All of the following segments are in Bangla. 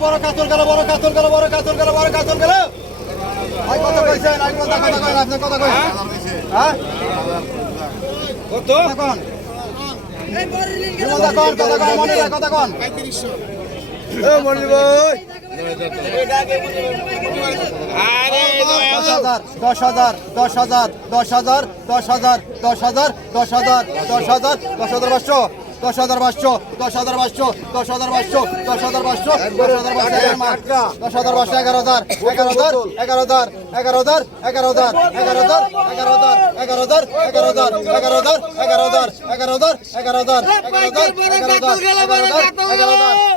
বড় কাতল গেল বড় কাতল গেল বড় কাতল গেল বড় কাতল গেল। ভাই কত কইছেন আই কথা কথা কই আপনি কথা কই হ্যাঁ? কত? কোন। কথা কোন কথা কোন মনে কথা কোন। এ মনি ভাই। দশ হাজার দশ হাজার দশ হাজার দশ হাজার দশ হাজার দশ হাজার দশ হাজার দশ হাজার দশ হাজার পাঁচশো দশ হাজার পাঁচশো দশ হাজার পাঁচশো দশ হাজার পাঁচশো দশ হাজার পাঁচশো দশ হাজার পাঁচশো এগারো হাজার এগারো হাজার এগারো হাজার এগারো হাজার এগারো হাজার এগারো হাজার এগারো হাজার এগারো হাজার এগারো হাজার এগারো হাজার এগারো হাজার এগারো হাজার এগারো হাজার এগারো হাজার এগারো হাজার এগারো হাজার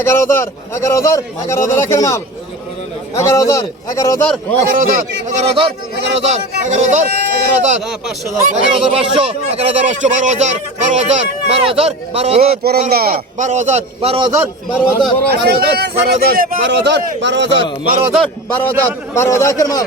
এগারো হাজার এগারো হাজার এগারো হাজার একের মাল এগারো হাজার এগারো হাজার এগারো হাজার এগারো হাজার এগারো হাজার এগারো হাজার এগারো হাজার পাঁচশো এগারো হাজার পাঁচশো এগারো হাজার পাঁচশো বারো হাজার বারো হাজার বারো হাজার বারো হাজার বারো হাজার বারো হাজার বারো হাজার বারো হাজার বারো হাজার বারো হাজার বারো হাজার বারো হাজার বারো হাজার একের মাল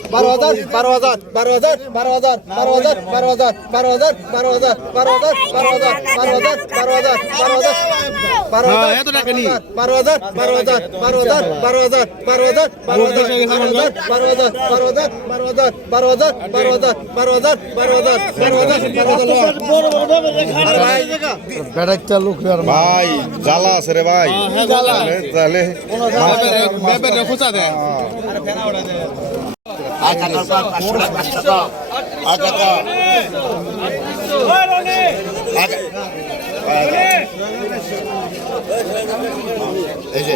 বারো হাজার বারো হাজার বারো হাজার বারো হাজার বারো হাজার বারো হাজার বারো হাজার বারো হাজার বারো হাজার বারো হাজার বারো হাজার বারো হাজার বারো হাজার বারো হাজার টাকা নি বারো হাজার বারো হাজার বারো হাজার বারো হাজার বারো হাজার বারো হাজার বারো হাজার বারো হাজার বারো হাজার বারো হাজার বারো হাজার বারো হাজার বারো হাজার বারো হাজার বারো হাজার ভাই বেড়াইটা লোক ভাই জ্বালা আছে রে ভাই তাহলে তাহলে এই যে এক হাজার পাঁচশো পাঁচশো টাকা এক হাজার এই যে।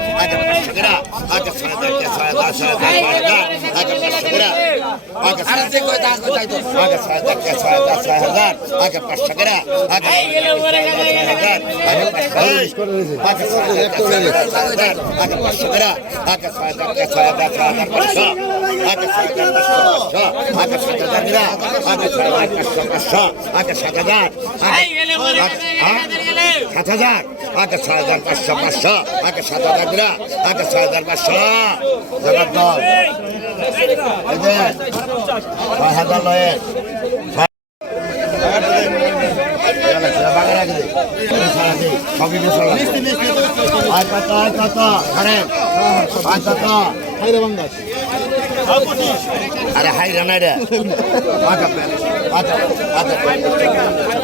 সাত হাজার আগে সাত হাজার পাঁচশো পাঁচশো আগে সাত হাজার আচ্ছা ছয় হাজার পাঁচশো। জগৎ দল ছয় হাজার আরে হাই রানা আচ্ছা আচ্ছা আচ্ছা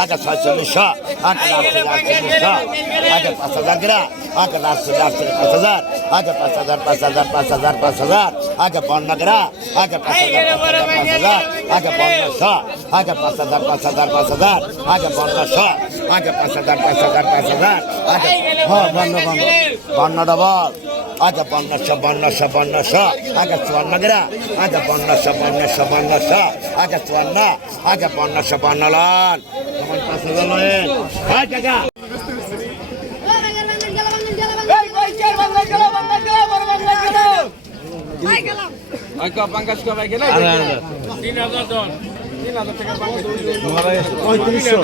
আচ্ছা আচ্ছা আচ্ছা আচ্ছা আচ্ছা পাঁচ হাজার গ্রা আচ্ছা লাস্টে লাস্টে পাঁচ হাজার আচ্ছা পাঁচ হাজার পাঁচ হাজার পাঁচ হাজার পাঁচ হাজার আচ্ছা বন্যা গ্রা আচ্ছা পাঁচ হাজার পাঁচ হাজার পাঁচ হাজার আচ্ছা বন্যাশো আচ্ছা পাঁচ হাজার পাঁচ হাজার পাঁচ হাজার আচ্ছা বন্যাশো আচ্ছা পাঁচ হাজার পাঁচ হাজার পাঁচ হাজার আচ্ছা হ্যাঁ বন্য বন্য বন্য ডবল আধা পান্নাশা বান্নাশা বান্নাশা আধা চুয়ান্না গেরা। আধা পান্নাশা বান্নাশা বান্নাশা আধা চুয়ান্না আধা পান্নাশা বান্নালান তোমার পাঁচ হাজার। নয় হ্যাঁ কাকা পঁয়ত্রিশশো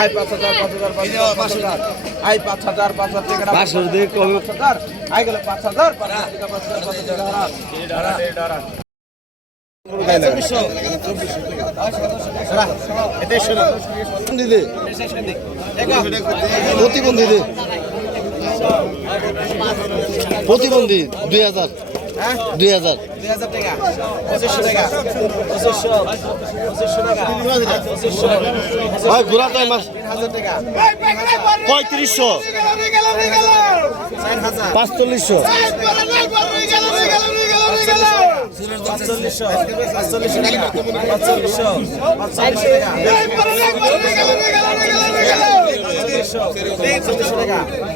আই পাঁচ হাজার পাঁচ হাজার পাঁচ হাজার আই পাঁচ হাজার পাঁচ হাজার টাকা হাজার আই গেল পাঁচ প্রতিবন্ধী দুই হাজার দুই হাজার। টাকা। পঁচিশশো টাকা। পঁচিশশো। পঁচিশশো টাকা। পঁচিশশো। ঘোরাতে মাস পঁয়ত্রিশশো। পাঁচচল্লিশশো।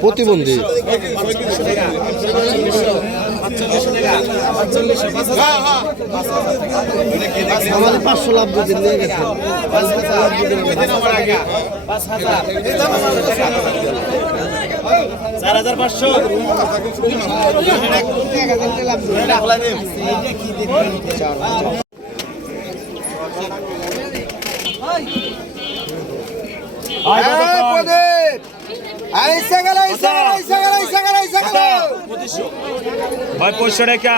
প্রতিবন্ধী। আমাদের পাঁচশো লাভ দুদিন নিয়ে গেছে পাঁচ হাজার চার হাজার পাঁচশো। ভাই পঁচিশশো টাকা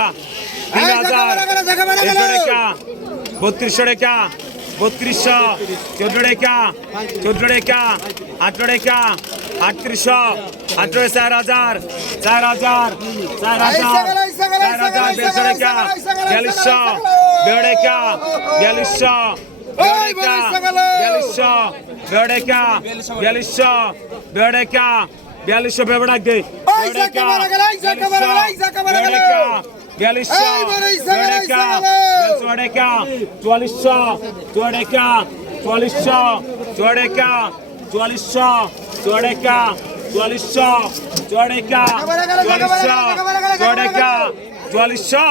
চোদ্দ টাকা চোদ্দ টাকা আঠেরো টাকা আটত্রিশশো আঠারো চার হাজার চার হাজার চার হাজার চার হাজার বেসরেকা বিয়াল্লিশশো বেড়েকা বিয়াল্লিশশো বেড়েকা বিয়াল্লিশশো বেড়েকা বিয়াল্লিশশো বেড়েকা বিয়াল্লিশশো বেবড়া দে চুয়াল্লিশশো চুয়াল্লিশশো চুয়াল্লিশশো চুয়াল্লিশশো চড়েকা চুয়াল্লিশশো চড়েকা চুয়াল্লিশশো চড়েকা চুয়াল্লিশশো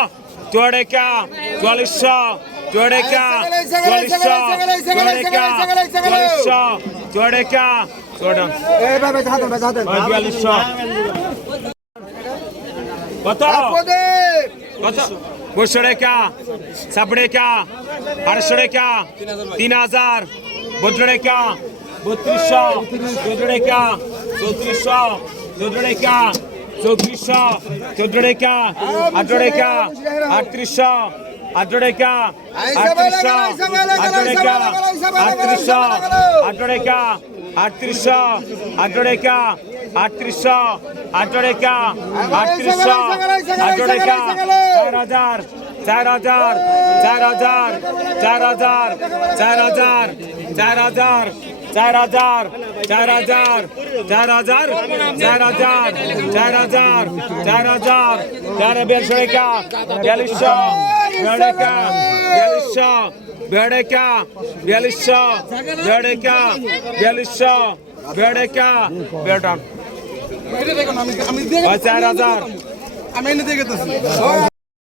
চড়েকা চুয়াল্লিশশো চড়েকা চুয়াল্লিশশো চড়েকা চুয়াল্লিশশো চড়েকা চুয়াল্লিশশো কত? কত? বসশো রেখা সাপ রেখা আড়াইশো রেখা তিন হাজার বদ্র রেখা বত্রিশশো চোদ্দ টাকা চৌত্রিশশো চোদ্দ টাকা চৌত্রিশশো চোদ্দ টাকা আঠারো টাকা আটত্রিশশো আঠারো টাকা আটত্রিশশো আঠারো টাকা আটত্রিশশো আঠারো টাকা আটত্রিশশো আঠারো টাকা আটত্রিশশো আঠারো টাকা আটত্রিশশো আঠারো টাকা চার হাজার চার হাজার চার হাজার চার হাজার চার হাজার চার হাজার চার হাজার চার হাজার চার হাজার চার হাজার চার হাজার চার বিয়াল্লিশশো টাকা বিয়াল্লিশশো বেড়েকা বিয়াল্লিশশো বেড়েকা বিয়াল্লিশশো বেড়েকা বিয়াল্লিশশো বেড়েকা বেড়ান চার হাজার আমি এনে গেতেছি